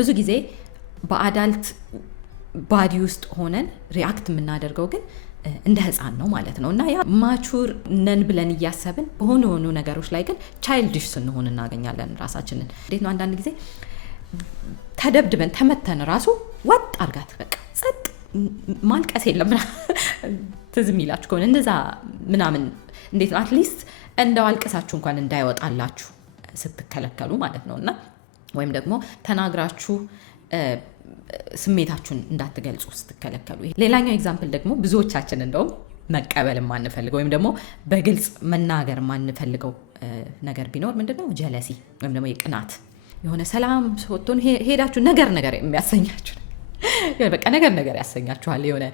ብዙ ጊዜ በአዳልት ባዲ ውስጥ ሆነን ሪአክት የምናደርገው ግን እንደ ህፃን ነው ማለት ነው። እና ያ ማቹር ነን ብለን እያሰብን በሆኑ ነገሮች ላይ ግን ቻይልድሽ ስንሆን እናገኛለን ራሳችንን። እንዴት ነው አንዳንድ ጊዜ ተደብድበን ተመተን ራሱ ወጥ አርጋት በቃ ጸጥ ማልቀስ የለም ትዝ የሚላችሁ ከሆነ እንደዛ ምናምን እንዴት ነው አትሊስት እንደው አልቀሳችሁ እንኳን እንዳይወጣላችሁ ስትከለከሉ ማለት ነው። እና ወይም ደግሞ ተናግራችሁ ስሜታችሁን እንዳትገልጹ ስትከለከሉ። ሌላኛው ኤግዛምፕል ደግሞ ብዙዎቻችን እንደውም መቀበል የማንፈልገው ወይም ደግሞ በግልጽ መናገር የማንፈልገው ነገር ቢኖር ምንድነው ጀለሲ ወይም ደግሞ የቅናት። የሆነ ሰላም ወጥቶን ሄዳችሁ ነገር የሚያሰኛችሁ በቃ ነገር ያሰኛችኋል የሆነ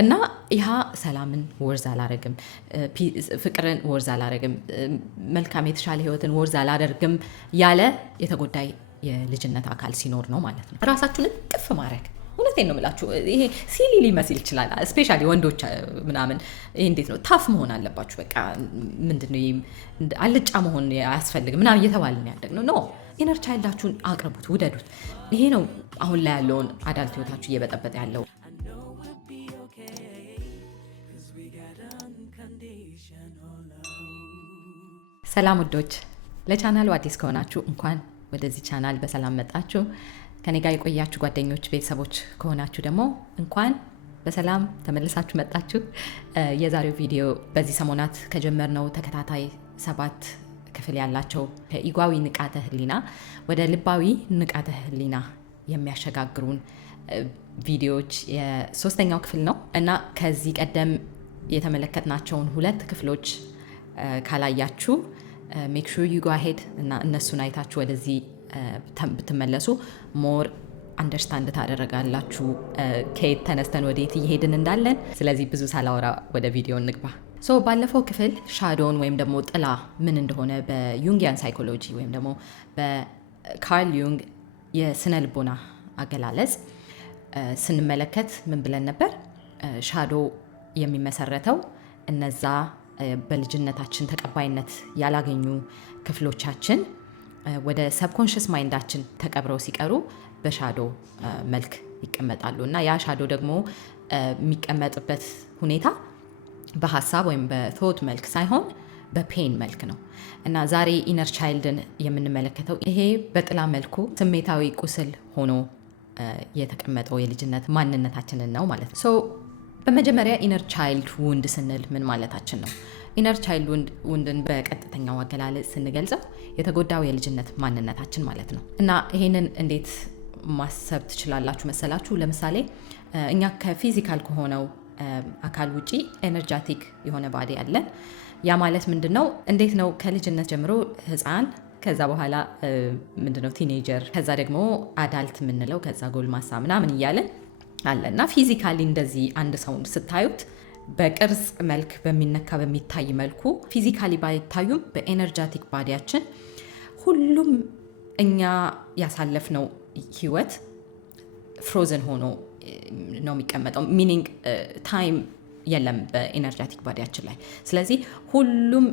እና ያ ሰላምን ወርዝ አላረግም፣ ፍቅርን ወርዝ አላረግም፣ መልካም የተሻለ ህይወትን ወርዝ አላደርግም ያለ የተጎዳይ የልጅነት አካል ሲኖር ነው ማለት ነው። ራሳችሁን ቅፍ ማድረግ እውነቴን ነው የምላችሁ። ይሄ ሲሊ ሊመስል ይችላል፣ ስፔሻሊ ወንዶች ምናምን ይሄ እንዴት ነው ታፍ መሆን አለባችሁ በቃ ምንድነው አልጫ መሆን አያስፈልግም ምናምን እየተባልን ያደግነው ነው። ኢነር ቻይልዳችሁን አቅርቡት፣ ውደዱት። ይሄ ነው አሁን ላይ ያለውን አዳልት ህይወታችሁ እየበጠበጠ ያለው። ሰላም ውዶች፣ ለቻናሉ አዲስ ከሆናችሁ እንኳን ወደዚህ ቻናል በሰላም መጣችሁ። ከኔ ጋር የቆያችሁ ጓደኞች፣ ቤተሰቦች ከሆናችሁ ደግሞ እንኳን በሰላም ተመልሳችሁ መጣችሁ። የዛሬው ቪዲዮ በዚህ ሰሞናት ከጀመርነው ተከታታይ 7 ክፍል ያላቸው ከኢጓዊ ንቃተ ህሊና ወደ ልባዊ ንቃተ ህሊና የሚያሸጋግሩን ቪዲዮዎች የሶስተኛው ክፍል ነው እና ከዚህ ቀደም የተመለከትናቸውን 2 ክፍሎች ካላያችሁ ሜክ ሹር ዩ ጎ አሄድ እና እነሱን አይታችሁ ወደዚህ ብትመለሱ ሞር አንደርስታንድ ታደረጋላችሁ ከየት ተነስተን ወዴት እየሄድን እንዳለን። ስለዚህ ብዙ ሳላወራ ወደ ቪዲዮ እንግባ። ባለፈው ክፍል ሻዶውን ወይም ደግሞ ጥላ ምን እንደሆነ በዩንጊያን ሳይኮሎጂ ወይም ደግሞ በካርል ዩንግ የስነ ልቦና አገላለጽ ስንመለከት ምን ብለን ነበር? ሻዶ የሚመሰረተው እነዛ በልጅነታችን ተቀባይነት ያላገኙ ክፍሎቻችን ወደ ሰብኮንሽስ ማይንዳችን ተቀብረው ሲቀሩ በሻዶ መልክ ይቀመጣሉ እና ያ ሻዶ ደግሞ የሚቀመጥበት ሁኔታ በሀሳብ ወይም በቶት መልክ ሳይሆን በፔን መልክ ነው። እና ዛሬ ኢነር ቻይልድን የምንመለከተው ይሄ በጥላ መልኩ ስሜታዊ ቁስል ሆኖ የተቀመጠው የልጅነት ማንነታችንን ነው ማለት ነው። በመጀመሪያ ኢነር ቻይልድ ውንድ ስንል ምን ማለታችን ነው? ኢነር ቻይልድ ውንድን በቀጥተኛው አገላለጽ ስንገልጸው የተጎዳው የልጅነት ማንነታችን ማለት ነው። እና ይሄንን እንዴት ማሰብ ትችላላችሁ መሰላችሁ? ለምሳሌ እኛ ከፊዚካል ከሆነው አካል ውጪ ኤነርጂቲክ የሆነ ባዲ አለን። ያ ማለት ምንድነው? እንዴት ነው ከልጅነት ጀምሮ ህፃን፣ ከዛ በኋላ ምንድነው ቲኔጀር፣ ከዛ ደግሞ አዳልት የምንለው፣ ከዛ ጎልማሳ ምናምን እያለን አለ እና ፊዚካሊ እንደዚህ አንድ ሰውን ስታዩት በቅርጽ መልክ በሚነካ በሚታይ መልኩ ፊዚካሊ ባይታዩም በኤነርጂቲክ ባዲያችን ሁሉም እኛ ያሳለፍነው ህይወት ፍሮዘን ሆኖ ነው የሚቀመጠው። ሚኒንግ ታይም የለም በኤነርጂቲክ ባዲያችን ላይ። ስለዚህ ሁሉም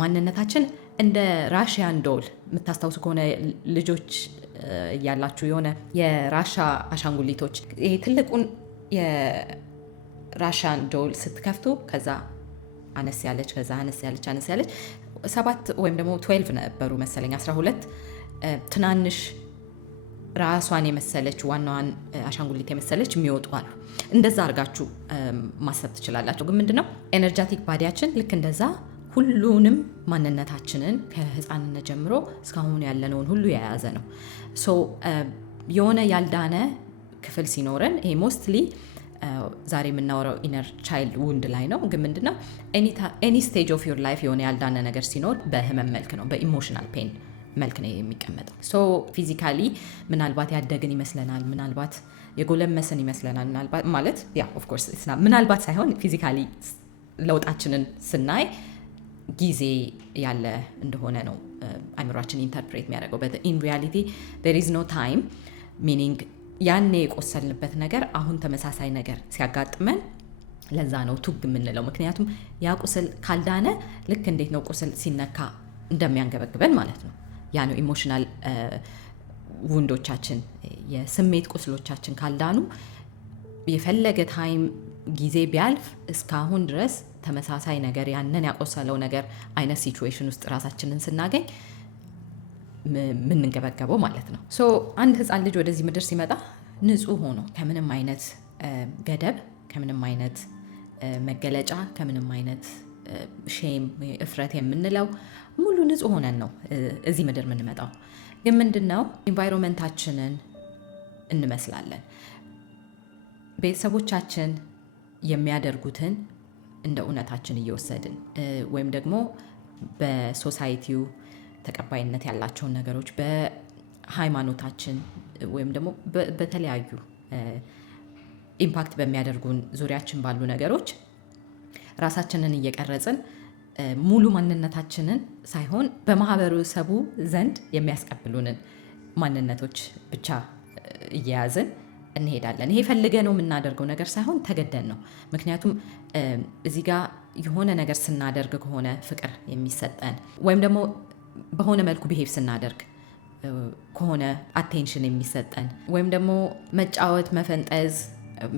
ማንነታችን እንደ ራሽያን ዶል የምታስታውሱ ከሆነ ልጆች ያላችሁ የሆነ የራሻ አሻንጉሊቶች ይሄ ትልቁን የራሻን ዶል ስትከፍቱ ከዛ አነስ ያለች ከዛ አነስ ያለች 7 ወይም ደግሞ 12 ነበሩ መሰለኝ 12 ትናንሽ ራሷን የመሰለች ዋናዋን አሻንጉሊት የመሰለች የሚወጡ አሉ። እንደዛ አድርጋችሁ ማሰብ ትችላላችሁ። ግን ምንድነው ኤነርጂቲክ ባዲያችን ልክ እንደዛ ሁሉንም ማንነታችንን ከህፃንነት ጀምሮ እስካሁን ያለነውን ሁሉ የያዘ ነው። የሆነ ያልዳነ ክፍል ሲኖረን ይሄ ሞስትሊ ዛሬ የምናወራው ኢነር ቻይልድ ውንድ ላይ ነው። ግን ምንድነው ኤኒ ስቴጅ ኦፍ ዮር ላይፍ የሆነ ያልዳነ ነገር ሲኖር በህመም መልክ ነው፣ በኢሞሽናል ፔን መልክ ነው የሚቀመጠው። ፊዚካሊ ምናልባት ያደግን ይመስለናል፣ ምናልባት የጎለመስን ይመስለናል። ምናልባት ማለት ኦፍ ኮርስ ምናልባት ሳይሆን ፊዚካሊ ለውጣችንን ስናይ ጊዜ ያለ እንደሆነ ነው አይምሯችን ኢንተርፕሬት የሚያደርገው። but in reality there is no time, meaning ያኔ የቆሰልንበት ነገር አሁን ተመሳሳይ ነገር ሲያጋጥመን ለዛ ነው ቱግ የምንለው። ምክንያቱም ያ ቁስል ካልዳነ ልክ እንዴት ነው ቁስል ሲነካ እንደሚያንገበግበን ማለት ነው። ያ ነው ኢሞሽናል ውንዶቻችን የስሜት ቁስሎቻችን ካልዳኑ የፈለገ ታይም ጊዜ ቢያልፍ እስካሁን ድረስ ተመሳሳይ ነገር ያንን ያቆሰለው ነገር አይነት ሲቹዌሽን ውስጥ ራሳችንን ስናገኝ ምንንገበገበው ማለት ነው። ሶ አንድ ህፃን ልጅ ወደዚህ ምድር ሲመጣ ንጹህ ሆኖ ከምንም አይነት ገደብ፣ ከምንም አይነት መገለጫ፣ ከምንም አይነት ሼም እፍረት የምንለው ሙሉ ንጹህ ሆነን ነው እዚህ ምድር የምንመጣው። ግን ምንድነው ኢንቫይሮንመንታችንን እንመስላለን። ቤተሰቦቻችን የሚያደርጉትን እንደ እውነታችን እየወሰድን ወይም ደግሞ በሶሳይቲው ተቀባይነት ያላቸውን ነገሮች በሃይማኖታችን ወይም ደግሞ በተለያዩ ኢምፓክት በሚያደርጉን ዙሪያችን ባሉ ነገሮች ራሳችንን እየቀረጽን ሙሉ ማንነታችንን ሳይሆን በማህበረሰቡ ዘንድ የሚያስቀብሉንን ማንነቶች ብቻ እየያዝን እንሄዳለን። ይሄ ፈልገ ነው የምናደርገው ነገር ሳይሆን ተገደን ነው። ምክንያቱም እዚህ ጋር የሆነ ነገር ስናደርግ ከሆነ ፍቅር የሚሰጠን ወይም ደግሞ በሆነ መልኩ ቢሄቭ ስናደርግ ከሆነ አቴንሽን የሚሰጠን ወይም ደግሞ መጫወት፣ መፈንጠዝ፣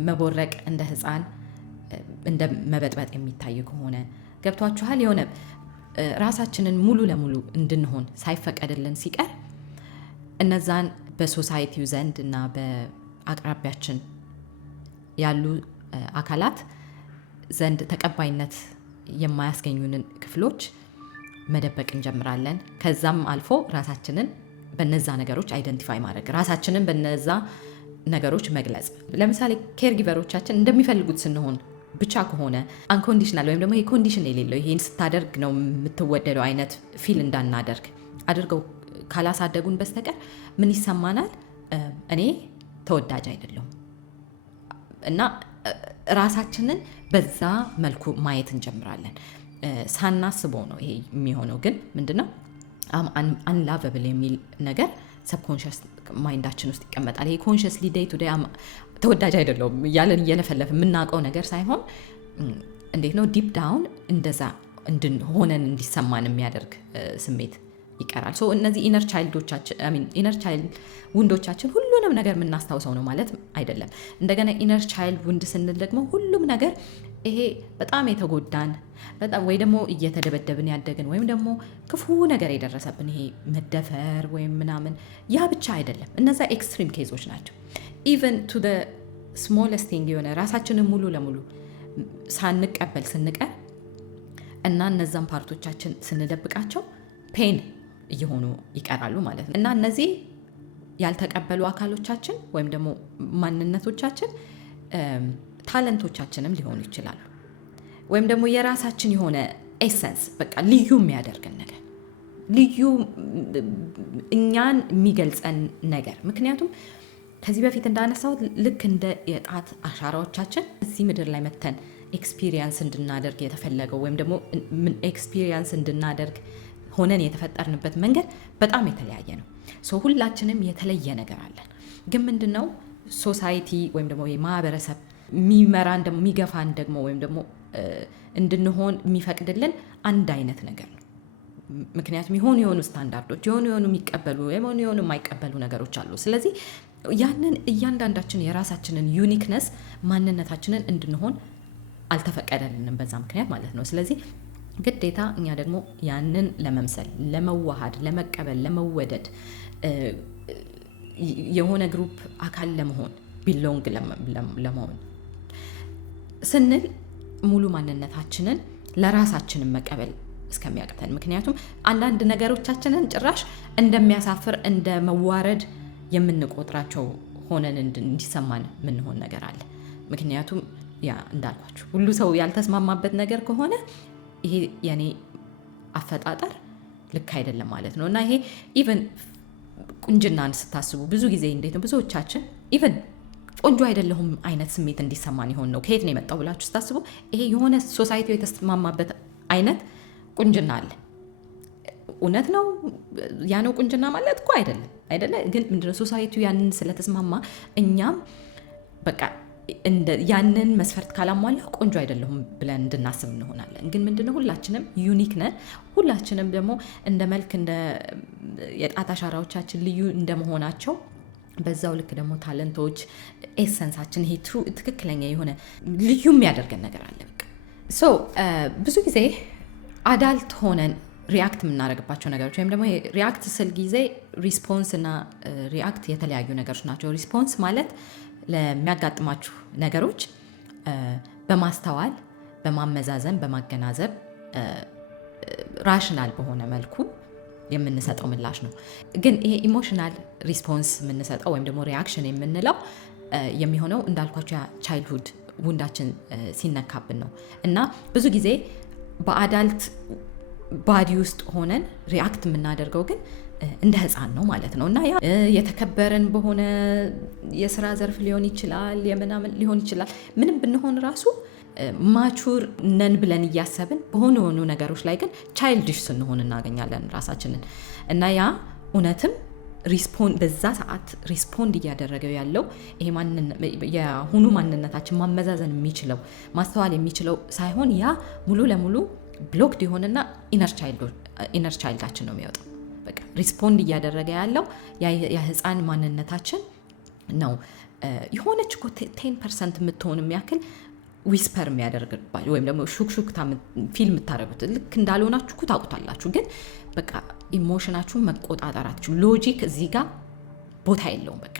መቦረቅ እንደ ህፃን እንደ መበጥበጥ የሚታይ ከሆነ ገብቷችኋል? የሆነ ራሳችንን ሙሉ ለሙሉ እንድንሆን ሳይፈቀድልን ሲቀር እነዛን በሶሳይቲው ዘንድ እና በአቅራቢያችን ያሉ አካላት ዘንድ ተቀባይነት የማያስገኙንን ክፍሎች መደበቅ እንጀምራለን። ከዛም አልፎ ራሳችንን በነዛ ነገሮች አይደንቲፋይ ማድረግ፣ ራሳችንን በነዛ ነገሮች መግለጽ። ለምሳሌ ኬር ጊቨሮቻችን እንደሚፈልጉት ስንሆን ብቻ ከሆነ አንኮንዲሽናል ወይም ደግሞ ኮንዲሽን የሌለው ይሄን ስታደርግ ነው የምትወደደው አይነት ፊል እንዳናደርግ አድርገው ካላሳደጉን በስተቀር ምን ይሰማናል? እኔ ተወዳጅ አይደለሁም እና ራሳችንን በዛ መልኩ ማየት እንጀምራለን። ሳናስበው ነው ይሄ የሚሆነው። ግን ምንድነው አንላቨብል የሚል ነገር ሰብኮንሽስ ማይንዳችን ውስጥ ይቀመጣል። ይሄ ኮንሽስሊ ዴይ ቱ ዴይ ተወዳጅ አይደለሁም እያለን እየለፈለፍ የምናውቀው ነገር ሳይሆን እንዴት ነው ዲፕ ዳውን እንደዛ ሆነን እንዲሰማን የሚያደርግ ስሜት ይቀራል። ሶ እነዚህ ኢነር ቻይልድ ውንዶቻችን ሁሉንም ነገር የምናስታውሰው ነው ማለት አይደለም። እንደገና ኢነር ቻይልድ ውንድ ስንል ደግሞ ሁሉም ነገር ይሄ በጣም የተጎዳን በጣም ወይ ደግሞ እየተደበደብን ያደግን ወይም ደግሞ ክፉ ነገር የደረሰብን ይሄ መደፈር ወይም ምናምን ያ ብቻ አይደለም። እነዛ ኤክስትሪም ኬዞች ናቸው። ኢቨን ቱ ዘ ስሞለስት ቲንግ የሆነ ራሳችንን ሙሉ ለሙሉ ሳንቀበል ስንቀር እና እነዛን ፓርቶቻችን ስንደብቃቸው ፔን እየሆኑ ይቀራሉ ማለት ነው። እና እነዚህ ያልተቀበሉ አካሎቻችን ወይም ደግሞ ማንነቶቻችን ታለንቶቻችንም ሊሆኑ ይችላሉ። ወይም ደግሞ የራሳችን የሆነ ኤሰንስ በቃ ልዩ የሚያደርገን ነገር ልዩ እኛን የሚገልጸን ነገር። ምክንያቱም ከዚህ በፊት እንዳነሳሁት ልክ እንደ የጣት አሻራዎቻችን እዚህ ምድር ላይ መተን ኤክስፒሪየንስ እንድናደርግ የተፈለገው ወይም ደግሞ ኤክስፒሪየንስ እንድናደርግ ሆነን የተፈጠርንበት መንገድ በጣም የተለያየ ነው። ሁላችንም የተለየ ነገር አለን። ግን ምንድነው ሶሳይቲ ወይም ደግሞ የማህበረሰብ የሚመራን ደግሞ የሚገፋን ደግሞ ወይም ደግሞ እንድንሆን የሚፈቅድልን አንድ አይነት ነገር ነው። ምክንያቱም የሆኑ ስታንዳርዶች የሆኑ የሚቀበሉ የሆኑ የማይቀበሉ ነገሮች አሉ። ስለዚህ ያንን እያንዳንዳችን የራሳችንን ዩኒክነስ ማንነታችንን እንድንሆን አልተፈቀደልንም በዛ ምክንያት ማለት ነው። ስለዚህ ግዴታ እኛ ደግሞ ያንን ለመምሰል፣ ለመዋሃድ፣ ለመቀበል፣ ለመወደድ የሆነ ግሩፕ አካል ለመሆን ቢሎንግ ለመሆን ስንል ሙሉ ማንነታችንን ለራሳችንን መቀበል እስከሚያቅተን። ምክንያቱም አንዳንድ ነገሮቻችንን ጭራሽ እንደሚያሳፍር እንደ መዋረድ የምንቆጥራቸው ሆነን እንዲሰማን ምንሆን ነገር አለ። ምክንያቱም ያ እንዳልኳችሁ ሁሉ ሰው ያልተስማማበት ነገር ከሆነ ይሄ የኔ አፈጣጠር ልክ አይደለም ማለት ነው። እና ይሄ ኢቨን ቁንጅናን ስታስቡ ብዙ ጊዜ እንዴት ነው ብዙዎቻችን ኢቨን ቆንጆ አይደለሁም አይነት ስሜት እንዲሰማን ይሆን ነው። ከየት ነው የመጣው ብላችሁ ስታስቡ ይሄ የሆነ ሶሳይቲው የተስማማበት አይነት ቁንጅና አለ። እውነት ነው ያ ነው ቁንጅና ማለት እኮ አይደለም። ግን ምንድነው ሶሳይቲው ያንን ስለተስማማ እኛም በቃ ያንን መስፈርት ካላሟላ ቆንጆ አይደለሁም ብለን እንድናስብ እንሆናለን። ግን ምንድነው ሁላችንም ዩኒክ ነን። ሁላችንም ደግሞ እንደ መልክ እንደ የጣት አሻራዎቻችን ልዩ እንደመሆናቸው በዛው ልክ ደግሞ ታለንቶች ኤሰንሳችን ይሄ ትክክለኛ የሆነ ልዩ የሚያደርገን ነገር አለ። በቃ ብዙ ጊዜ አዳልት ሆነን ሪያክት የምናደርግባቸው ነገሮች ወይም ደግሞ ሪያክት ስል ጊዜ ሪስፖንስ እና ሪያክት የተለያዩ ነገሮች ናቸው። ሪስፖንስ ማለት ለሚያጋጥማችሁ ነገሮች በማስተዋል በማመዛዘን በማገናዘብ ራሽናል በሆነ መልኩ የምንሰጠው ምላሽ ነው። ግን ይሄ ኢሞሽናል ሪስፖንስ የምንሰጠው ወይም ደግሞ ሪያክሽን የምንለው የሚሆነው እንዳልኳቸው ቻይልድሁድ ውንዳችን ሲነካብን ነው። እና ብዙ ጊዜ በአዳልት ባዲ ውስጥ ሆነን ሪያክት የምናደርገው ግን እንደ ህፃን ነው ማለት ነው። እና ያ የተከበረን በሆነ የስራ ዘርፍ ሊሆን ይችላል፣ የምናምን ሊሆን ይችላል። ምንም ብንሆን ራሱ ማቹር ነን ብለን እያሰብን በሆኑ ነገሮች ላይ ግን ቻይልድሽ ስንሆን እናገኛለን ራሳችንን። እና ያ እውነትም በዛ ሰዓት ሪስፖንድ እያደረገው ያለው ይሄ የአሁኑ ማንነታችን ማመዛዘን የሚችለው ማስተዋል የሚችለው ሳይሆን ያ ሙሉ ለሙሉ ብሎክድ የሆነና ኢነር ቻይልዳችን ነው የሚወጣው። በቃ ሪስፖንድ እያደረገ ያለው የህፃን ማንነታችን ነው። የሆነች እኮ 10% የምትሆን የሚያክል ዊስፐር የሚያደርግባል ወይም ደግሞ ሹክሹክታ ፊልም የምታደርጉት ልክ እንዳልሆናችሁ እኮ ታውቁታላችሁ። ግን በቃ ኢሞሽናችሁን መቆጣጠራችሁ ሎጂክ እዚህ ጋር ቦታ የለውም። በቃ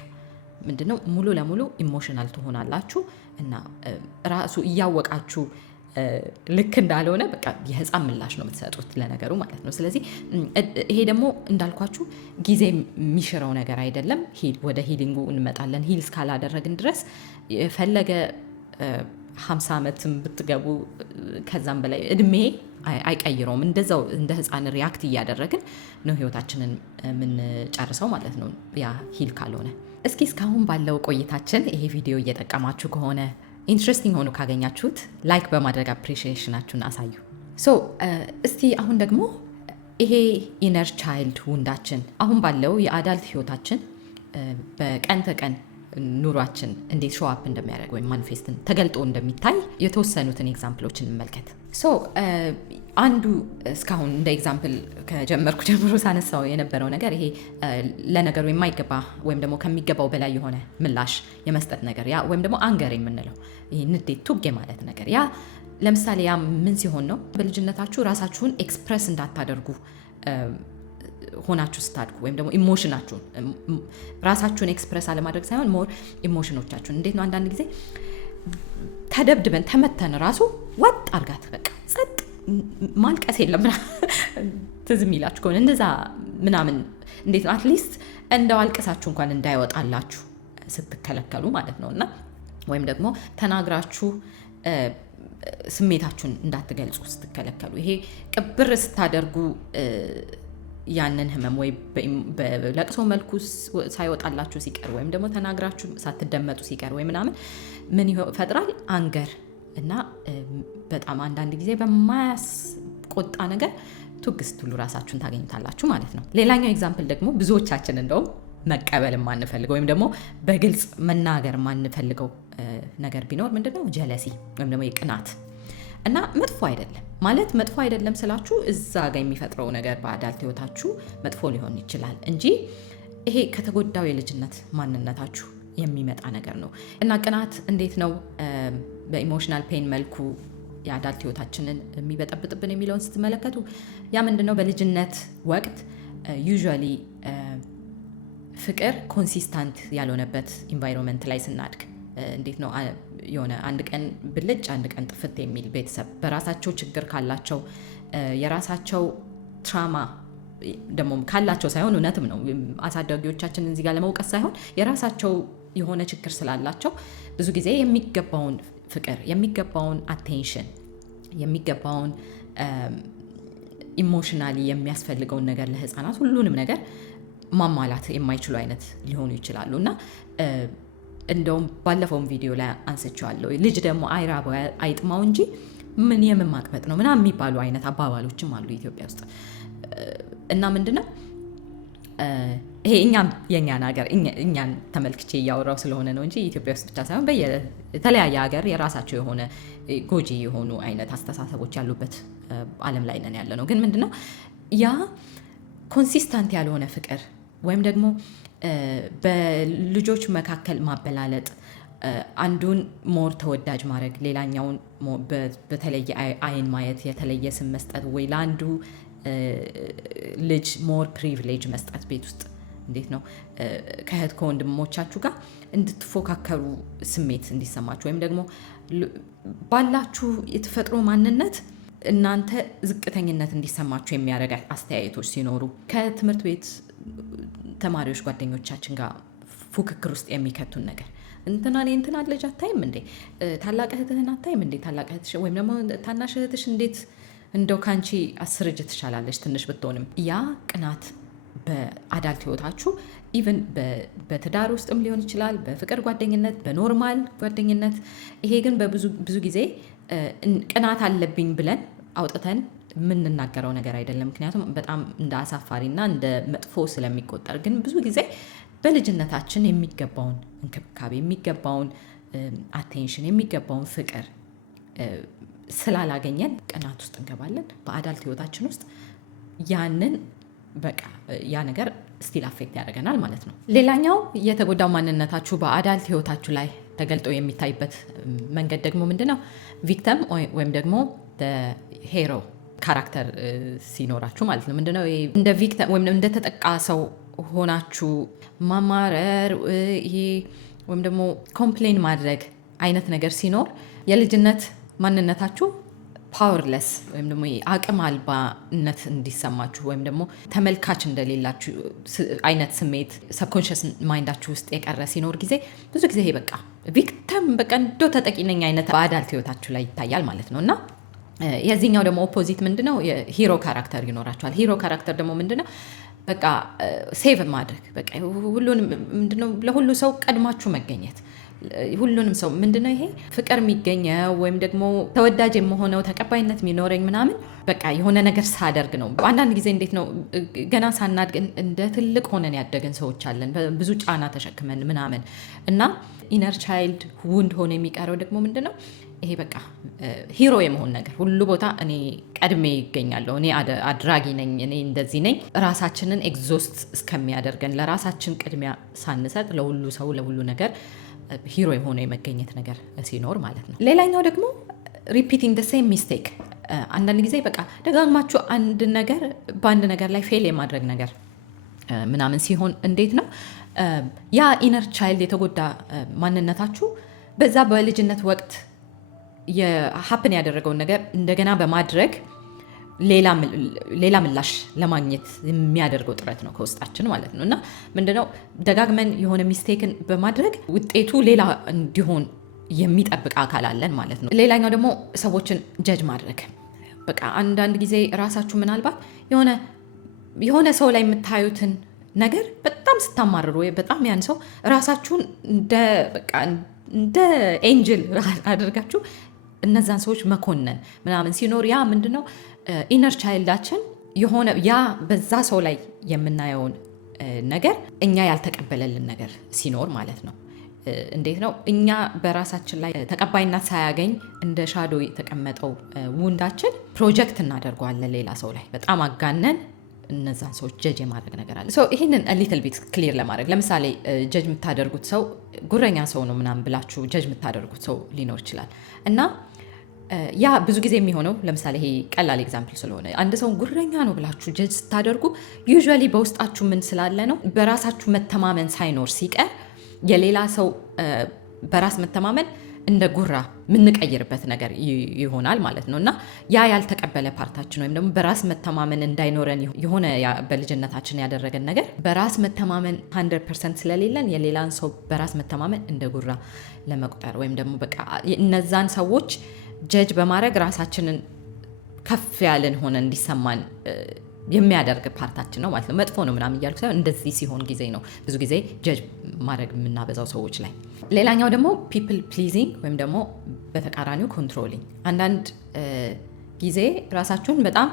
ምንድነው ሙሉ ለሙሉ ኢሞሽናል ትሆናላችሁ እና ራሱ እያወቃችሁ ልክ እንዳልሆነ በቃ የህፃን ምላሽ ነው የምትሰጡት ለነገሩ ማለት ነው። ስለዚህ ይሄ ደግሞ እንዳልኳችሁ ጊዜ የሚሽረው ነገር አይደለም። ወደ ሂሊንጉ እንመጣለን። ሂል እስካላደረግን ድረስ የፈለገ 50 ዓመትም ብትገቡ ከዛም በላይ እድሜ አይቀይረውም። እንደዛው እንደ ህፃን ሪያክት እያደረግን ነው ህይወታችንን የምንጨርሰው ማለት ነው ያ ሂል ካልሆነ። እስኪ እስካሁን ባለው ቆይታችን ይሄ ቪዲዮ እየጠቀማችሁ ከሆነ ኢንትረስቲንግ ሆኖ ካገኛችሁት ላይክ በማድረግ አፕሪሺዬሽናችሁን አሳዩ። እስቲ አሁን ደግሞ ይሄ ኢነር ቻይልድ ውንዳችን አሁን ባለው የአዳልት ህይወታችን በቀን ተቀን ኑሯችን እንዴት ሾዋፕ እንደሚያደርግ ወይም ማኒፌስትን ተገልጦ እንደሚታይ የተወሰኑትን ኤግዛምፕሎች እንመልከት። አንዱ እስካሁን እንደ ኤግዛምፕል ከጀመርኩ ጀምሮ ሳነሳው የነበረው ነገር ይሄ ለነገሩ የማይገባ ወይም ደግሞ ከሚገባው በላይ የሆነ ምላሽ የመስጠት ነገር ያ ወይም ደግሞ አንገር የምንለው ይሄ ንዴት ቱጌ ማለት ነገር ያ ለምሳሌ ያ ምን ሲሆን ነው? በልጅነታችሁ ራሳችሁን ኤክስፕረስ እንዳታደርጉ ሆናችሁ ስታድጉ ወይም ደግሞ ኢሞሽናችሁን ራሳችሁን ኤክስፕረስ አለማድረግ ሳይሆን ሞር ኢሞሽኖቻችሁን እንዴት ነው አንዳንድ ጊዜ ተደብድበን ተመተን ራሱ ወጥ አርጋት በቃ ጸጥ ማልቀስ የለም ትዝ የሚላችሁ ከሆነ እንደዛ ምናምን እንዴት ነው አትሊስት እንደው አልቀሳችሁ እንኳን እንዳይወጣላችሁ ስትከለከሉ ማለት ነው። እና ወይም ደግሞ ተናግራችሁ ስሜታችሁን እንዳትገልጹ ስትከለከሉ ይሄ ቅብር ስታደርጉ ያንን ህመም ወይ በለቅሶ መልኩ ሳይወጣላችሁ ሲቀር ወይም ደግሞ ተናግራችሁ ሳትደመጡ ሲቀር ወይ ምናምን ምን ይፈጥራል? አንገር እና በጣም አንዳንድ ጊዜ በማያስቆጣ ነገር ትግስት ሁሉ ራሳችሁን ታገኙታላችሁ ማለት ነው። ሌላኛው ኤግዛምፕል ደግሞ ብዙዎቻችን እንደውም መቀበል የማንፈልገው ወይም ደግሞ በግልጽ መናገር የማንፈልገው ነገር ቢኖር ምንድነው? ጀለሲ ወይም ደግሞ የቅናት እና መጥፎ አይደለም ማለት መጥፎ አይደለም ስላችሁ እዛ ጋር የሚፈጥረው ነገር በአዳልት ህይወታችሁ መጥፎ ሊሆን ይችላል እንጂ ይሄ ከተጎዳው የልጅነት ማንነታችሁ የሚመጣ ነገር ነው። እና ቅናት እንዴት ነው በኢሞሽናል ፔን መልኩ የአዳልት ህይወታችንን የሚበጠብጥብን የሚለውን ስትመለከቱ ያ ምንድነው? በልጅነት ወቅት ዩዥዋሊ ፍቅር ኮንሲስታንት ያልሆነበት ኢንቫይሮንመንት ላይ ስናድግ እንዴት ነው የሆነ አንድ ቀን ብልጭ አንድ ቀን ጥፍት የሚል ቤተሰብ በራሳቸው ችግር ካላቸው የራሳቸው ትራማ ደግሞ ካላቸው ሳይሆን እውነትም ነው አሳዳጊዎቻችንን እዚህ ጋር ለመውቀስ ሳይሆን የራሳቸው የሆነ ችግር ስላላቸው ብዙ ጊዜ የሚገባውን ፍቅር የሚገባውን አቴንሽን የሚገባውን ኢሞሽናሊ የሚያስፈልገውን ነገር ለህፃናት ሁሉንም ነገር ማሟላት የማይችሉ አይነት ሊሆኑ ይችላሉ። እና እንደውም ባለፈውም ቪዲዮ ላይ አንስቼዋለሁ ልጅ ደግሞ አይራበው አይጥማው እንጂ ምን የምማቅበጥ ነው ምናምን የሚባሉ አይነት አባባሎችም አሉ ኢትዮጵያ ውስጥ። እና ምንድነው ይሄ የእኛን ሀገር እኛን ተመልክቼ እያወራው ስለሆነ ነው እንጂ ኢትዮጵያ ውስጥ ብቻ ሳይሆን በየተለያየ ሀገር የራሳቸው የሆነ ጎጂ የሆኑ አይነት አስተሳሰቦች ያሉበት ዓለም ላይ ነን ያለ ነው። ግን ምንድነው ያ ኮንሲስታንት ያልሆነ ፍቅር ወይም ደግሞ በልጆች መካከል ማበላለጥ፣ አንዱን ሞር ተወዳጅ ማድረግ፣ ሌላኛውን በተለየ አይን ማየት፣ የተለየ ስም መስጠት፣ ወይ ለአንዱ ልጅ ሞር ፕሪቪሌጅ መስጠት ቤት ውስጥ እንዴት ነው ከእህት ከወንድሞቻችሁ ጋር እንድትፎካከሩ ስሜት እንዲሰማችሁ ወይም ደግሞ ባላችሁ የተፈጥሮ ማንነት እናንተ ዝቅተኝነት እንዲሰማችሁ የሚያደርግ አስተያየቶች ሲኖሩ፣ ከትምህርት ቤት ተማሪዎች ጓደኞቻችን ጋር ፉክክር ውስጥ የሚከቱን ነገር እንትና ልጅ አታይም እንዴ? ታላቅ እህትህን አታይም እንዴ? ታላቅ እህትሽ ወይም ደግሞ ታናሽ እህትሽ እንዴት እንደው ካንቺ 10 እጅ ትሻላለች ትንሽ ብትሆንም። ያ ቅናት በአዳልት ህይወታችሁ ኢቭን በትዳር ውስጥም ሊሆን ይችላል፣ በፍቅር ጓደኝነት፣ በኖርማል ጓደኝነት። ይሄ ግን ብዙ ጊዜ ቅናት አለብኝ ብለን አውጥተን የምንናገረው ነገር አይደለም። ምክንያቱም በጣም እንደ አሳፋሪና እንደ መጥፎ ስለሚቆጠር። ግን ብዙ ጊዜ በልጅነታችን የሚገባውን እንክብካቤ፣ የሚገባውን አቴንሽን፣ የሚገባውን ፍቅር ስላላገኘን ቅናት ውስጥ እንገባለን። በአዳልት ህይወታችን ውስጥ ያንን በቃ ያ ነገር ስቲል አፌክት ያደርገናል ማለት ነው። ሌላኛው የተጎዳው ማንነታችሁ በአዳልት ህይወታችሁ ላይ ተገልጦ የሚታይበት መንገድ ደግሞ ምንድነው? ቪክተም ወይም ደግሞ ሄሮ ካራክተር ሲኖራችሁ ማለት ነው። ምንድነው እንደ ቪክተም ወይም እንደ ተጠቃ ሰው ሆናችሁ ማማረር ወይም ደግሞ ኮምፕሌን ማድረግ አይነት ነገር ሲኖር የልጅነት ማንነታችሁ ፓወርለስ ወይም ደግሞ አቅም አልባነት እንዲሰማችሁ ወይም ደግሞ ተመልካች እንደሌላችሁ አይነት ስሜት ሰብኮንሽስ ማይንዳችሁ ውስጥ የቀረ ሲኖር ጊዜ ብዙ ጊዜ ይሄ በቃ ቪክተም በቃ እንዶ ተጠቂ ነኝ አይነት በአዳልት ህይወታችሁ ላይ ይታያል ማለት ነው። እና የዚህኛው ደግሞ ኦፖዚት ምንድነው? የሂሮ ካራክተር ይኖራችኋል። ሂሮ ካራክተር ደግሞ ምንድነው? በቃ ሴቭ ማድረግ፣ በቃ ሁሉንም ምንድነው ለሁሉ ሰው ቀድማችሁ መገኘት። ሁሉንም ሰው ምንድነው ይሄ ፍቅር የሚገኘው ወይም ደግሞ ተወዳጅ የመሆነው ተቀባይነት የሚኖረኝ ምናምን በቃ የሆነ ነገር ሳደርግ ነው። አንዳንድ ጊዜ እንዴት ነው ገና ሳናድግ እንደ ትልቅ ሆነን ያደገን ሰዎች አለን፣ ብዙ ጫና ተሸክመን ምናምን እና ኢነር ቻይልድ ውንድ ሆነ የሚቀረው ደግሞ ምንድነው ይሄ በቃ ሂሮ የመሆን ነገር፣ ሁሉ ቦታ እኔ ቀድሜ ይገኛለሁ፣ እኔ አድራጊ ነኝ፣ እኔ እንደዚህ ነኝ። ራሳችንን ኤግዞስት እስከሚያደርገን ለራሳችን ቅድሚያ ሳንሰጥ ለሁሉ ሰው ለሁሉ ነገር ሂሮ የሆነ የመገኘት ነገር ሲኖር ማለት ነው። ሌላኛው ደግሞ ሪፒቲንግ the same mistake። አንዳንድ ጊዜ በቃ ደጋግማችሁ አንድ ነገር በአንድ ነገር ላይ ፌል የማድረግ ነገር ምናምን ሲሆን እንዴት ነው ያ ኢነር ቻይልድ የተጎዳ ማንነታችሁ በዛ በልጅነት ወቅት የሀፕን ያደረገውን ነገር እንደገና በማድረግ ሌላ ምላሽ ለማግኘት የሚያደርገው ጥረት ነው ከውስጣችን ማለት ነው። እና ምንድነው ደጋግመን የሆነ ሚስቴክን በማድረግ ውጤቱ ሌላ እንዲሆን የሚጠብቅ አካል አለን ማለት ነው። ሌላኛው ደግሞ ሰዎችን ጀጅ ማድረግ። በቃ አንዳንድ ጊዜ ራሳችሁ ምናልባት የሆነ ሰው ላይ የምታዩትን ነገር በጣም ስታማርሩ ወይ በጣም ያን ሰው ራሳችሁን እንደ ኤንጅል አድርጋችሁ እነዛን ሰዎች መኮነን ምናምን ሲኖር ያ ምንድነው ኢነር ቻይልዳችን የሆነ ያ በዛ ሰው ላይ የምናየውን ነገር እኛ ያልተቀበለልን ነገር ሲኖር ማለት ነው። እንዴት ነው እኛ በራሳችን ላይ ተቀባይነት ሳያገኝ እንደ ሻዶ የተቀመጠው ውንዳችን ፕሮጀክት እናደርገዋለን ሌላ ሰው ላይ በጣም አጋነን እነዛን ሰዎች ጀጅ የማድረግ ነገር አለ። ይህንን ሊትል ቢት ክሊር ለማድረግ ለምሳሌ ጀጅ የምታደርጉት ሰው ጉረኛ ሰው ነው ምናምን ብላችሁ ጀጅ የምታደርጉት ሰው ሊኖር ይችላል እና ያ ብዙ ጊዜ የሚሆነው ለምሳሌ ይሄ ቀላል ኤግዛምፕል ስለሆነ አንድ ሰው ጉረኛ ነው ብላችሁ ጀጅ ስታደርጉ ዩዥዋሊ በውስጣችሁ ምን ስላለ ነው በራሳችሁ መተማመን ሳይኖር ሲቀር የሌላ ሰው በራስ መተማመን እንደ ጉራ የምንቀይርበት ነገር ይሆናል ማለት ነው። እና ያ ያልተቀበለ ፓርታችን ወይም ደግሞ በራስ መተማመን እንዳይኖረን የሆነ በልጅነታችን ያደረገን ነገር በራስ መተማመን 100% ስለሌለን የሌላን ሰው በራስ መተማመን እንደ ጉራ ለመቁጠር ወይም ደግሞ በቃ እነዛን ሰዎች ጀጅ በማድረግ ራሳችንን ከፍ ያለን ሆነ እንዲሰማን የሚያደርግ ፓርታችን ነው ማለት ነው። መጥፎ ነው ምናምን እያልኩ ሳይሆን እንደዚህ ሲሆን ጊዜ ነው ብዙ ጊዜ ጀጅ ማድረግ የምናበዛው ሰዎች ላይ። ሌላኛው ደግሞ ፒፕል ፕሊዚንግ ወይም ደግሞ በተቃራኒው ኮንትሮሊንግ። አንዳንድ ጊዜ ራሳችሁን በጣም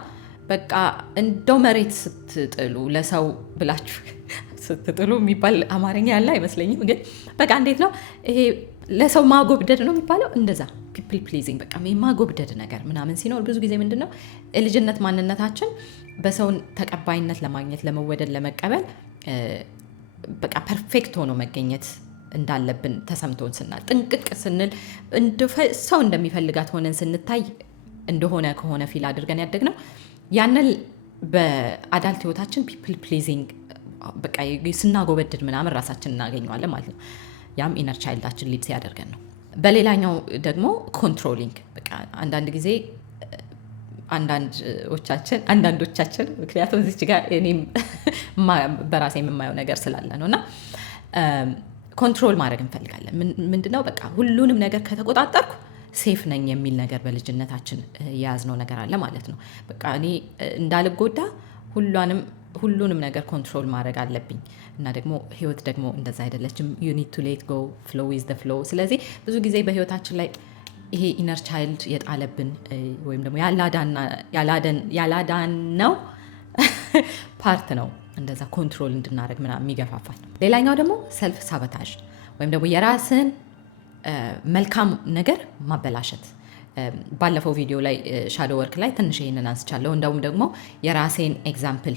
በቃ እንደው መሬት ስትጥሉ ለሰው ብላችሁ ስትጥሉ የሚባል አማርኛ ያለ አይመስለኝም። ግን በቃ እንዴት ነው ይሄ ለሰው ማጎብደድ ነው የሚባለው፣ እንደዛ ፒፕል ፕሊዚንግ በቃ የማጎብደድ ነገር ምናምን ሲኖር ብዙ ጊዜ ምንድን ነው የልጅነት ማንነታችን በሰውን ተቀባይነት ለማግኘት ለመወደድ ለመቀበል በቃ ፐርፌክት ሆኖ መገኘት እንዳለብን ተሰምቶን ስናል ጥንቅቅ ስንል ሰው እንደሚፈልጋት ሆነን ስንታይ እንደሆነ ከሆነ ፊል አድርገን ያደግነው ያንን በአዳልት ህይወታችን ፒፕል ፕሊዚንግ በቃ ስናጎበድድ ምናምን ራሳችን እናገኘዋለን ማለት ነው። ያም ኢነር ቻይልዳችን ሊድ ሲያደርገን ነው። በሌላኛው ደግሞ ኮንትሮሊንግ በቃ አንዳንድ ጊዜ አንዳንዶቻችን ምክንያቱም እዚች ጋር እኔም በራሴ የምማየው ነገር ስላለ ነው እና ኮንትሮል ማድረግ እንፈልጋለን። ምንድነው በቃ ሁሉንም ነገር ከተቆጣጠርኩ ሴፍ ነኝ የሚል ነገር በልጅነታችን የያዝነው ነገር አለ ማለት ነው። በቃ እኔ እንዳልጎዳ ሁሉንም ነገር ኮንትሮል ማድረግ አለብኝ እና ደግሞ ህይወት ደግሞ እንደዛ አይደለችም። you need to let go, flow is the flow። ስለዚህ ብዙ ጊዜ በህይወታችን ላይ ይሄ ኢነር ቻይልድ የጣለብን ወይም ደግሞ ያላዳነው ፓርት ነው እንደዛ ኮንትሮል እንድናደርግ ምናምን የሚገፋፋል። ሌላኛው ደግሞ ሰልፍ ሳቦታጅ ወይም ደግሞ የራስን መልካም ነገር ማበላሸት። ባለፈው ቪዲዮ ላይ ሻዶ ወርክ ላይ ትንሽ ይሄንን አንስቻለሁ። እንደውም ደግሞ የራሴን ኤግዛምፕል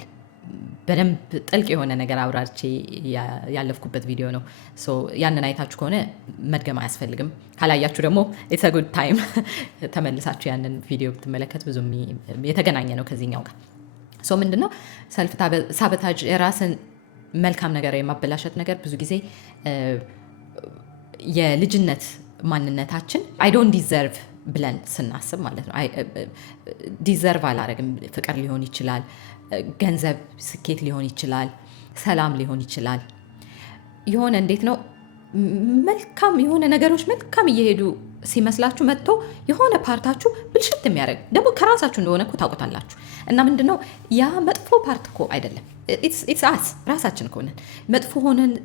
በደንብ ጥልቅ የሆነ ነገር አብራርቼ ያለፍኩበት ቪዲዮ ነው። ያንን አይታችሁ ከሆነ መድገም አያስፈልግም። ካላያችሁ ደግሞ ኢትስ አ ጉድ ታይም ተመልሳችሁ ያንን ቪዲዮ ብትመለከት ብዙ የተገናኘ ነው ከዚህኛው ጋር። ምንድነው ሰልፍ ሳቦታጅ የራስን መልካም ነገር የማበላሸት ነገር ብዙ ጊዜ የልጅነት ማንነታችን አይ ዶንት ዲዘርቭ ብለን ስናስብ ማለት ነው። ዲዘርቭ አላረግም። ፍቅር ሊሆን ይችላል፣ ገንዘብ፣ ስኬት ሊሆን ይችላል፣ ሰላም ሊሆን ይችላል። የሆነ እንዴት ነው መልካም የሆነ ነገሮች መልካም እየሄዱ ሲመስላችሁ መጥቶ የሆነ ፓርታችሁ ብልሽት የሚያደርግ ደግሞ ከራሳችሁ እንደሆነ እኮ ታውቁታላችሁ። እና ምንድነው ያ መጥፎ ፓርት እኮ አይደለም፣ ኢትስ አስ ራሳችን ከሆነን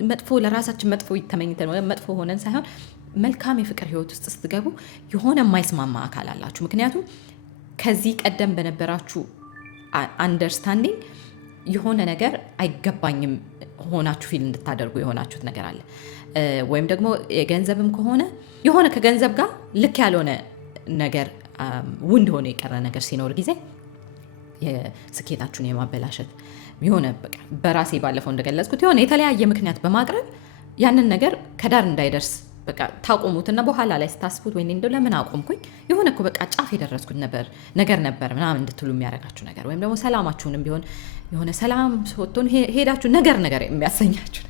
መጥፎ ለራሳችን መጥፎ ተመኝተን መጥፎ ሆነን ሳይሆን መልካም የፍቅር ህይወት ውስጥ ስትገቡ የሆነ የማይስማማ አካል አላችሁ። ምክንያቱም ከዚህ ቀደም በነበራችሁ አንደርስታንዲንግ የሆነ ነገር አይገባኝም ሆናችሁ ፊል እንድታደርጉ የሆናችሁት ነገር አለ። ወይም ደግሞ የገንዘብም ከሆነ የሆነ ከገንዘብ ጋር ልክ ያልሆነ ነገር ውንድ ሆነ የቀረ ነገር ሲኖር ጊዜ የስኬታችሁን የማበላሸት የሆነ በራሴ ባለፈው እንደገለጽኩት የሆነ የተለያየ ምክንያት በማቅረብ ያንን ነገር ከዳር እንዳይደርስ በቃ ታቆሙትና በኋላ ላይ ስታስቡት ወይ እንደው ለምን አቆምኩኝ የሆነ እኮ በቃ ጫፍ የደረስኩት ነገር ነበር ምናምን እንድትሉ የሚያደርጋችሁ ነገር ወይም ደግሞ ሰላማችሁንም ቢሆን የሆነ ሰላም ሶቶን ሄዳችሁ ነገር የሚያሰኛችሁ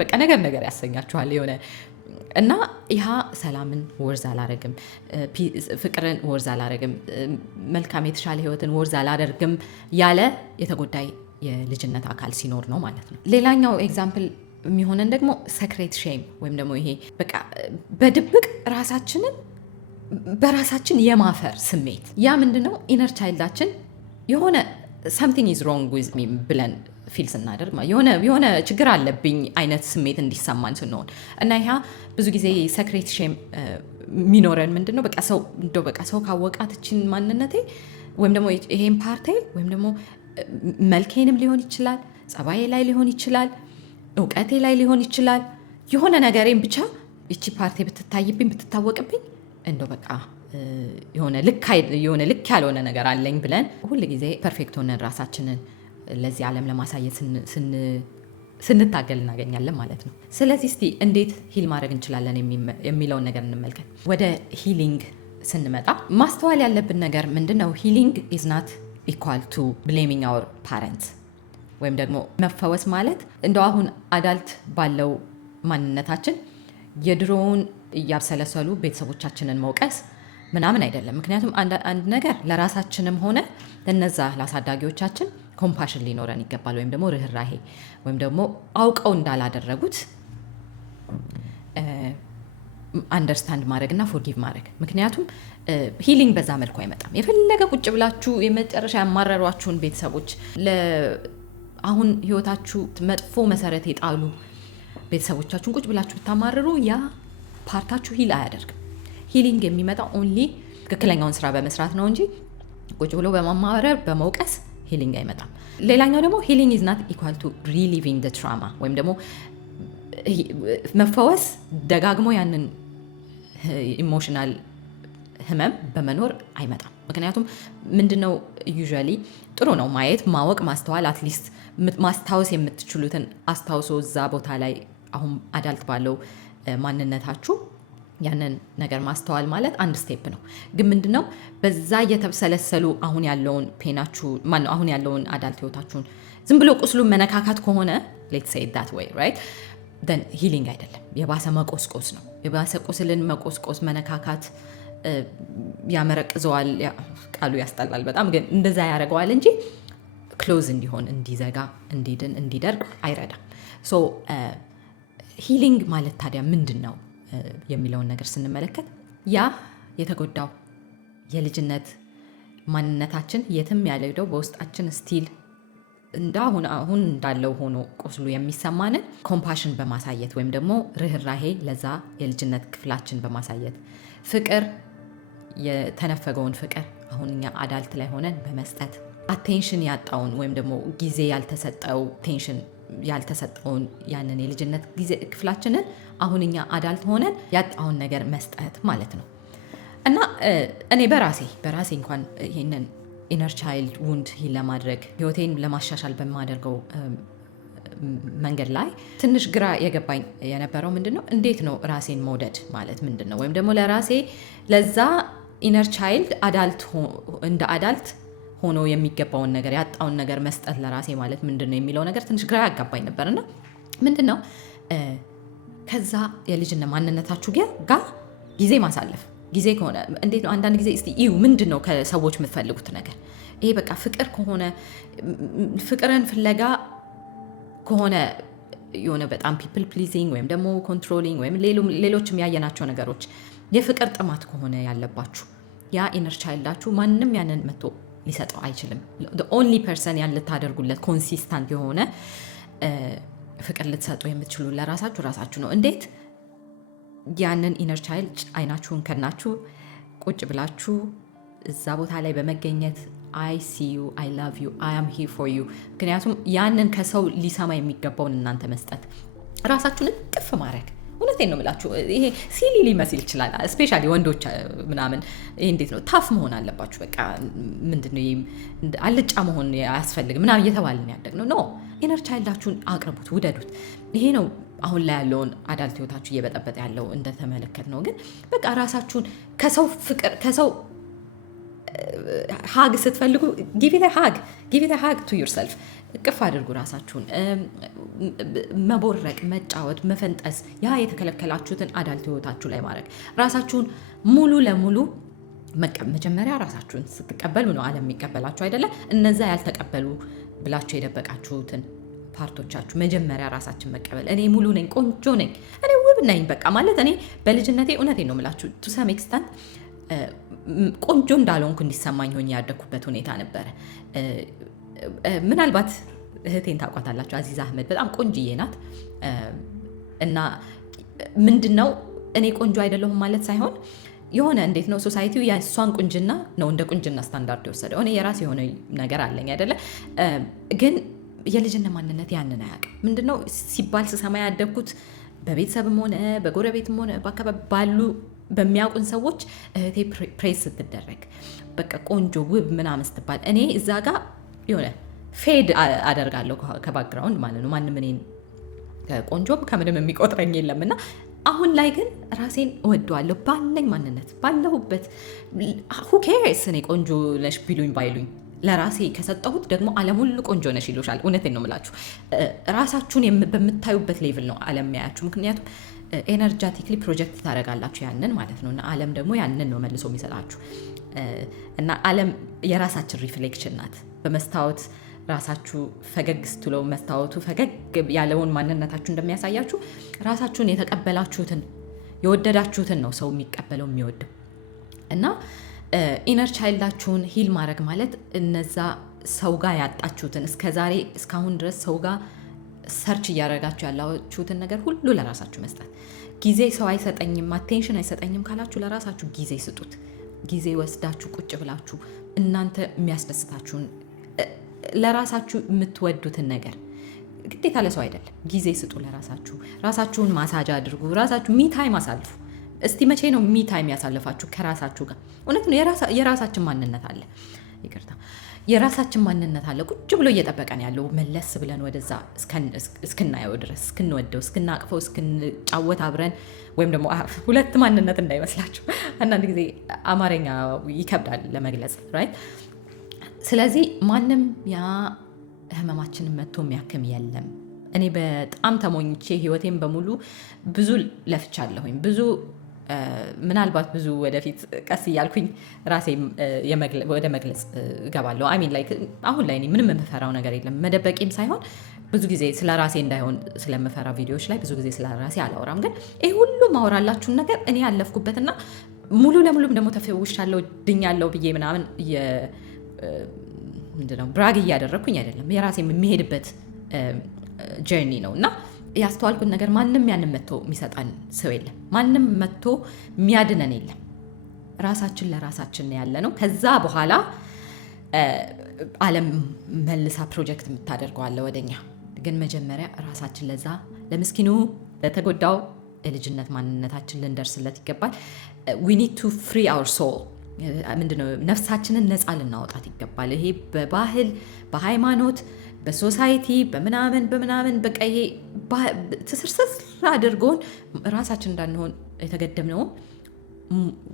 በቃ ነገር ያሰኛችኋል የሆነ እና ያ ሰላምን ወርዝ አላረግም፣ ፍቅርን ወርዝ አላረግም፣ መልካም የተሻለ ህይወትን ወርዝ አላደርግም ያለ የተጎዳይ የልጅነት አካል ሲኖር ነው ማለት ነው። ሌላኛው ኤግዛምፕል የሚሆነን ደግሞ ሰክሬት ሼም ወይም ደግሞ ይሄ በቃ በድብቅ ራሳችንን በራሳችን የማፈር ስሜት። ያ ምንድነው ኢነር ቻይልዳችን የሆነ something is wrong with me ብለን ፊል ስናደርግ የሆነ ችግር አለብኝ አይነት ስሜት እንዲሰማን ስንሆን እና ይሄ ብዙ ጊዜ ሰክሬት ሼም የሚኖረን ምንድነው በቃ ሰው ካወቃት እችን ማንነቴ ወይም ደግሞ ይሄን ፓርቴ ወይም ደግሞ መልኬንም ሊሆን ይችላል፣ ጸባዬ ላይ ሊሆን ይችላል፣ እውቀቴ ላይ ሊሆን ይችላል፣ የሆነ ነገሬን ብቻ እቺ ፓርቴ ብትታይብኝ ብትታወቅብኝ እንደው በቃ የሆነ ልክ ያልሆነ ነገር አለኝ ብለን ሁል ጊዜ ፐርፌክት ሆነን ራሳችንን ለዚህ ዓለም ለማሳየት ስንታገል እናገኛለን ማለት ነው። ስለዚህ እስቲ እንዴት ሂል ማድረግ እንችላለን የሚለውን ነገር እንመልከት። ወደ ሂሊንግ ስንመጣ ማስተዋል ያለብን ነገር ምንድነው? ሂሊንግ ኢዝ ናት ኢኳል ቱ ብሌሚንግ አወር ፓረንትስ ወይም ደግሞ መፈወስ ማለት እንደው አሁን አዳልት ባለው ማንነታችን የድሮውን እያብሰለሰሉ ቤተሰቦቻችንን መውቀስ ምናምን አይደለም። ምክንያቱም አንድ ነገር ለራሳችንም ሆነ ለነዛ ለአሳዳጊዎቻችን ኮምፓሽን ሊኖረን ይገባል። ወይም ደግሞ ርህራሄ ወይም ደግሞ አውቀው እንዳላደረጉት አንደርስታንድ ማድረግና ፎርጊቭ ማድረግ። ምክንያቱም ሂሊንግ በዛ መልኩ አይመጣም። የፈለገ ቁጭ ብላችሁ የመጨረሻ ያማረሯችሁን ቤተሰቦች አሁን ህይወታችሁ መጥፎ መሰረት የጣሉ ቤተሰቦቻችሁን ቁጭ ብላችሁ ብታማርሩ ያ ፓርታችሁ ሂል አያደርግም። ሂሊንግ የሚመጣው ኦንሊ ትክክለኛውን ስራ በመስራት ነው እንጂ ቁጭ ብሎ በማማረር በመውቀስ ሂሊንግ አይመጣም። ሌላኛው ደግሞ ሂሊንግ ኢዝ ናት ኢኳል ቱ ሪሊቪንግ ዘ ትራማ ወይም ደግሞ መፈወስ ደጋግሞ ያንን ኢሞሽናል ህመም በመኖር አይመጣም። ምክንያቱም ምንድነው ዩዥዋሊ ጥሩ ነው ማየት፣ ማወቅ፣ ማስተዋል አትሊስት ማስታወስ የምትችሉትን አስታውሶ እዛ ቦታ ላይ አሁን አዳልት ባለው ማንነታችሁ ያንን ነገር ማስተዋል ማለት አንድ ስቴፕ ነው። ግን ምንድነው በዛ እየተብሰለሰሉ አሁን ያለውን ፔናችሁ ማነው አሁን ያለውን አዳልት ህይወታችሁን ዝም ብሎ ቁስሉን መነካካት ከሆነ ሌትስ ሴይ ዳት ዌይ ራይት then ሂሊንግ አይደለም፣ የባሰ መቆስቆስ ነው። የባሰ ቁስልን መቆስቆስ መነካካት ያመረቅዘዋል። ቃሉ ያስጠላል በጣም ግን እንደዛ ያደርገዋል እንጂ ክሎዝ እንዲሆን፣ እንዲዘጋ፣ እንዲድን፣ እንዲደርግ አይረዳም። ሶ ሂሊንግ ማለት ታዲያ ምንድን ነው የሚለውን ነገር ስንመለከት ያ የተጎዳው የልጅነት ማንነታችን የትም ያልሄደው በውስጣችን ስቲል አሁን እንዳለው ሆኖ ቁስሉ የሚሰማንን ኮምፓሽን በማሳየት ወይም ደግሞ ርህራሄ ለዛ የልጅነት ክፍላችን በማሳየት ፍቅር፣ የተነፈገውን ፍቅር አሁን እኛ አዳልት ላይ ሆነን በመስጠት አቴንሽን ያጣውን ወይም ደግሞ ጊዜ ያልተሰጠው ቴንሽን ያልተሰጠውን ያንን የልጅነት ጊዜ ክፍላችንን አሁን እኛ አዳልት ሆነን ያጣውን ነገር መስጠት ማለት ነው። እና እኔ በራሴ እንኳን ይሄንን ኢነር ቻይልድ ውንድ ሂል ለማድረግ ህይወቴን ለማሻሻል በማደርገው መንገድ ላይ ትንሽ ግራ የገባኝ የነበረው ምንድነው እንዴት ነው ራሴን መውደድ ማለት ምንድነው፣ ወይም ደግሞ ለራሴ ለዛ ኢነር ቻይልድ እንደ አዳልት ሆኖ የሚገባውን ነገር ያጣውን ነገር መስጠት ለራሴ ማለት ምንድነው የሚለው ነገር ትንሽ ግራ ያጋባኝ ነበርና ምንድነው ከዛ የልጅነት ማንነታችሁ ጋር ጊዜ ማሳለፍ። ጊዜ ከሆነ እንዴት ነው አንዳንድ ጊዜ እስቲ እዩ ምንድነው ከሰዎች የምትፈልጉት ነገር። ይሄ በቃ ፍቅር ከሆነ ፍቅርን ፍለጋ ከሆነ የሆነ በጣም ፒፕል ፕሊዚንግ ወይም ደግሞ ኮንትሮሊንግ ወይም ሌሎችም ያየናቸው ነገሮች የፍቅር ጥማት ከሆነ ያለባችሁ ያ ኢነር ቻይልዳችሁ ማንም ያንን መጥቶ ሊሰጠው አይችልም። the only person ያን ልታደርጉለት ኮንሲስታንት የሆነ ፍቅር ልትሰጡ የምትችሉ ለራሳችሁ ነው። እንዴት ያንን ኢነር ቻይልድ አይናችሁን ከናችሁ ቁጭ ብላችሁ እዛ ቦታ ላይ በመገኘት I see you, I love you, I am here for you። ምክንያቱም ያንን ከሰው ሊሰማ የሚገባውን እናንተ መስጠት፣ ራሳችሁን እቅፍ ማድረግ። እውነቴን ነው የምላችሁ። ይሄ ሲሊ ሊመስል ይችላል፣ ስፔሻሊ ወንዶች ምናምን ይሄ እንዴት ነው ታፍ መሆን አለባችሁ፣ በቃ ምንድነው አልጫ መሆን አያስፈልግም ምናምን እየተባልን ያደግነው ነው። ኢነር ቻይልዳችሁን አቅርቡት፣ ውደዱት። ይሄ ነው አሁን ላይ ያለውን አዳልት ህይወታችሁ እየበጠበጠ ያለው እንደተመለከት ነው። ግን በቃ ራሳችሁን ከሰው ፍቅር ከሰው ሀግ ስትፈልጉ ጊቭ ኢት አ ሀግ ቱ ዮርሰልፍ። እቅፍ አድርጉ ራሳችሁን። መቦረቅ፣ መጫወት፣ መፈንጠስ ያ የተከለከላችሁትን አዳልት ህይወታችሁ ላይ ማድረግ፣ ራሳችሁን ሙሉ ለሙሉ መጀመሪያ ራሳችሁን ስትቀበሉ ነው ዓለም የሚቀበላችሁ አይደለ? እነዛ ያልተቀበሉ ብላችሁ የደበቃችሁትን ፓርቶቻችሁ መጀመሪያ ራሳችን መቀበል። እኔ ሙሉ ነኝ፣ ቆንጆ ነኝ፣ እኔ ውብ ነኝ በቃ ማለት እኔ በልጅነቴ እውነቴን ነው የምላችሁ ቱ ሰም ኤክስታንት ቆንጆ እንዳልሆንኩ እንዲሰማኝ ሆኜ ያደኩበት ሁኔታ ነበረ። ምናልባት እህቴን ታውቋታላችሁ፣ አዚዛ አህመድ በጣም ቆንጅዬ ናት። እና ምንድነው እኔ ቆንጆ አይደለሁም ማለት ሳይሆን የሆነ እንዴት ነው ሶሳይቲው የእሷን ቁንጅና ነው እንደ ቁንጅና ስታንዳርድ የወሰደው። እኔ የራሴ የሆነ ነገር አለኝ አይደለ? ግን የልጅነት ማንነት ያንን አያውቅም። ምንድነው ሲባል ስሰማ ያደግኩት በቤተሰብም ሆነ በጎረቤትም ሆነ በአካባቢ ባሉ በሚያውቁን ሰዎች እህቴ ፕሬስ ስትደረግ በቃ ቆንጆ ውብ ምናምን ስትባል እኔ እዛ ጋር የሆነ ፌድ አደርጋለሁ ከባክግራውንድ ማለት ነው። ማንም እኔን ቆንጆም ከምንም የሚቆጥረኝ የለምና አሁን ላይ ግን ራሴን እወደዋለሁ ባለኝ ማንነት ባለሁበት። who cares እኔ ቆንጆ ነሽ ቢሉኝ ባይሉኝ ለራሴ ከሰጠሁት ደግሞ ዓለም ሁሉ ቆንጆ ነሽ ይሉሻል። እውነቴን ነው የምላችሁ። ራሳችሁን በምታዩበት ሌቭል ነው ዓለም ያያችሁ። ምክንያቱም ኤነርጂቲክሊ ፕሮጀክት ታደርጋላችሁ ያንን ማለት ነው። እና ዓለም ደግሞ ያንን ነው መልሶ የሚሰጣችሁ። እና ዓለም የራሳችን ሪፍሌክሽን ናት። በመስታወት ራሳችሁ ፈገግ ስትለው መስታወቱ ፈገግ ያለውን ማንነታችሁ እንደሚያሳያችሁ ራሳችሁን የተቀበላችሁትን የወደዳችሁትን ነው ሰው የሚቀበለው የሚወደው። እና ኢነር ቻይልዳችሁን ሂል ማድረግ ማለት እነዛ ሰው ጋር ያጣችሁትን እስከዛሬ እስካሁን ድረስ ሰው ጋር ሰርች እያደረጋችሁ ያላችሁትን ነገር ሁሉ ለራሳችሁ መስጠት። ጊዜ ሰው አይሰጠኝም አቴንሽን አይሰጠኝም ካላችሁ ለራሳችሁ ጊዜ ስጡት። ጊዜ ወስዳችሁ ቁጭ ብላችሁ እናንተ የሚያስደስታችሁን ለራሳችሁ የምትወዱትን ነገር ግዴታ ለሰው አይደለም፣ ጊዜ ስጡ ለራሳችሁ። ራሳችሁን ማሳጅ አድርጉ። ራሳችሁ ሚ ታይም አሳልፉ። እስቲ መቼ ነው ሚ ታይም ያሳልፋችሁ ከራሳችሁ ጋር? እውነት ነው የራሳችን ማንነት አለ። ይቅርታ የራሳችን ማንነት አለ። ቁጭ ብሎ እየጠበቀን ያለው መለስ ብለን ወደዛ እስክናየው ድረስ እስክንወደው፣ እስክናቅፈው፣ እስክንጫወት አብረን። ወይም ደግሞ ሁለት ማንነት እንዳይመስላችሁ። አንዳንድ ጊዜ አማርኛ ይከብዳል ለመግለጽ ራይት። ስለዚህ ማንም ያ ህመማችንን መጥቶ የሚያክም የለም። እኔ በጣም ተሞኝቼ ህይወቴን በሙሉ ብዙ ለፍቻለሁኝ። ምናልባት ብዙ ወደፊት ቀስ እያልኩኝ ራሴ ወደ መግለጽ እገባለሁ። አሚን ላይ አሁን ላይ ምንም የምፈራው ነገር የለም። መደበቂም ሳይሆን ብዙ ጊዜ ስለ ራሴ እንዳይሆን ስለምፈራ ቪዲዮዎች ላይ ብዙ ጊዜ ስለ ራሴ አላወራም። ግን ይህ ሁሉ ማወራላችሁን ነገር እኔ ያለፍኩበትና ሙሉ ለሙሉም ደግሞ ተፈውሻለሁ ድኛለሁ ብዬ ምናምን ምንድነው ብራግ እያደረግኩኝ አይደለም። የራሴ የሚሄድበት ጀርኒ ነው እና ያስተዋልኩት ነገር ማንም ያንን መጥቶ የሚሰጠን ሰው የለም። ማንም መጥቶ የሚያድነን የለም። ራሳችን ለራሳችን ያለ ነው። ከዛ በኋላ ዓለም መልሳ ፕሮጀክት የምታደርገዋለ ወደኛ። ግን መጀመሪያ ራሳችን ለዛ ለምስኪኑ ለተጎዳው የልጅነት ማንነታችን ልንደርስለት ይገባል። we need to free our soul ምንድነው ነፍሳችንን ነፃ ልናወጣት ይገባል። ይሄ በባህል በሃይማኖት በሶሳይቲ በምናምን በቀዬ ትስርስር አድርጎን ራሳችን እንዳንሆን የተገደምነው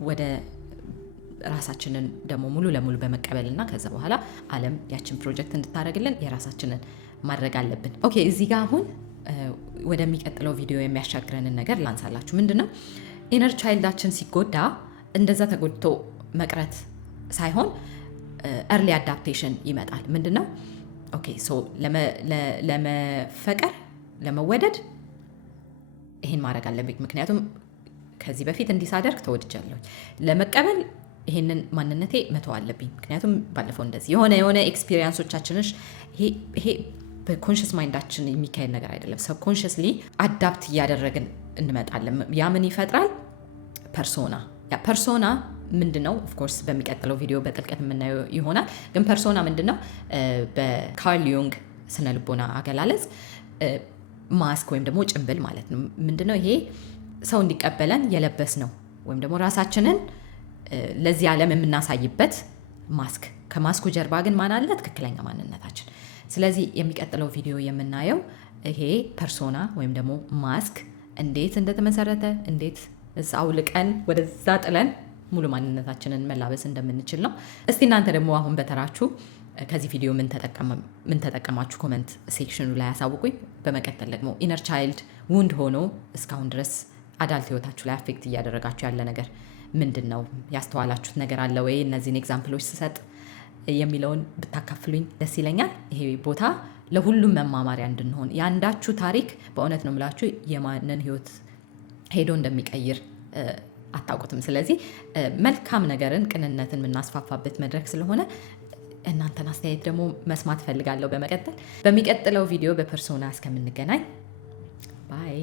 ወደ ራሳችንን ደግሞ ሙሉ ለሙሉ በመቀበልና ከዛ በኋላ ዓለም ያችን ፕሮጀክት እንድታደርግልን የራሳችንን ማድረግ አለብን። ኦኬ እዚህ ጋር አሁን ወደሚቀጥለው ቪዲዮ የሚያሻግረንን ነገር ላንሳላችሁ። ምንድነው ኢነር ቻይልዳችን ሲጎዳ እንደዛ ተጎድቶ መቅረት ሳይሆን early adaptation ይመጣል። ምንድነው ኦኬ ሶ ለመፈቀር ለመወደድ ይሄን ማድረግ አለብኝ። ምክንያቱም ከዚህ በፊት እንዲሳደርግ ተወድጃለሁ። ለመቀበል ይሄንን ማንነቴ መተው አለብኝ። ምክንያቱም ባለፈው እንደዚህ የሆነ ኤክስፒሪየንሶቻችንሽ ይሄ በኮንሽስ ማይንዳችን የሚካሄድ ነገር አይደለም። ሰብኮንሽስሊ አዳፕት እያደረግን እንመጣለን። ያ ምን ይፈጥራል? ፐርሶና ምንድነው? ኦፍኮርስ በሚቀጥለው ቪዲዮ በጥልቀት የምናየው ይሆናል። ግን ፐርሶና ምንድነው? በካርል ዩንግ ስነ ልቦና አገላለጽ ማስክ ወይም ደግሞ ጭንብል ማለት ነው። ምንድነው? ይሄ ሰው እንዲቀበለን የለበስ ነው ወይም ደግሞ ራሳችንን ለዚህ ዓለም የምናሳይበት ማስክ። ከማስኩ ጀርባ ግን ማን አለ? ትክክለኛ ማንነታችን። ስለዚህ የሚቀጥለው ቪዲዮ የምናየው ይሄ ፐርሶና ወይም ደግሞ ማስክ እንዴት እንደተመሰረተ፣ እንዴት አውልቀን ወደዛ ጥለን ሙሉ ማንነታችንን መላበስ እንደምንችል ነው። እስቲ እናንተ ደግሞ አሁን በተራችሁ ከዚህ ቪዲዮ ምን ተጠቀማችሁ ኮመንት ሴክሽኑ ላይ ያሳውቁኝ። በመቀጠል ደግሞ ኢነር ቻይልድ ውንድ ሆኖ እስካሁን ድረስ አዳልት ህይወታችሁ ላይ አፌክት እያደረጋችሁ ያለ ነገር ምንድን ነው? ያስተዋላችሁት ነገር አለ ወይ? እነዚህን ኤግዛምፕሎች ስሰጥ የሚለውን ብታካፍሉኝ ደስ ይለኛል። ይሄ ቦታ ለሁሉም መማማሪያ እንድንሆን የአንዳችሁ ታሪክ በእውነት ነው የምላችሁ የማንን ህይወት ሄዶ እንደሚቀይር አታውቁትም። ስለዚህ መልካም ነገርን፣ ቅንነትን የምናስፋፋበት መድረክ ስለሆነ እናንተን አስተያየት ደግሞ መስማት ፈልጋለሁ። በሚቀጥለው ቪዲዮ በፐርሶና እስከምንገናኝ ባይ